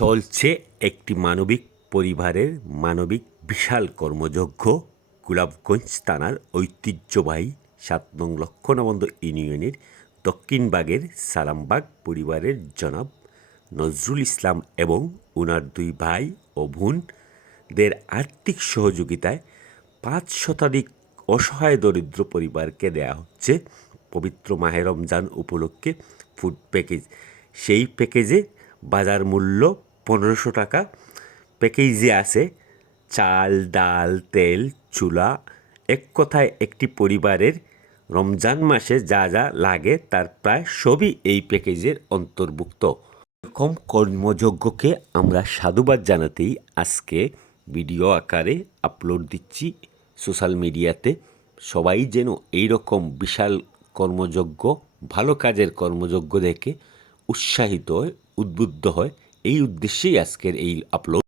চলছে একটি মানবিক পরিবারের মানবিক বিশাল কর্মযজ্ঞ গোলাপগঞ্জ থানার ঐতিহ্যবাহী ৭ নং লক্ষ্মণাবন্দ ইউনিয়নের দক্ষিণবাগের সালামবাগ পরিবারের জনাব নজরুল ইসলাম এবং ওনার ২ ভাই ও বোনদের আর্থিক সহযোগিতায় ৫ শতাধিক অসহায় দরিদ্র পরিবারকে দেয়া হচ্ছে পবিত্র মাহে রমজান উপলক্ষে ফুড প্যাকেজ। সেই প্যাকেজে বাজার মূল্য ১৫০০ টাকা। প্যাকেজে আছে চাল, ডাল, তেল, চুলা, এক কথায় একটি পরিবারের রমজান মাসে যা যা লাগে তার প্রায় সবই এই প্যাকেজের অন্তর্ভুক্ত। এরকম কর্মযজ্ঞকে আমরা সাধুবাদ জানাতেই আজকে ভিডিও আকারে আপলোড দিচ্ছি সোশ্যাল মিডিয়াতে। সবাই যেন এইরকম বিশাল কর্মযজ্ঞ, ভালো কাজের কর্মযজ্ঞ দেখে উৎসাহিত হয়, উদ্বুদ্ধ হয়, এই উদ্দেশ্যেই আজকের এই আপলোড।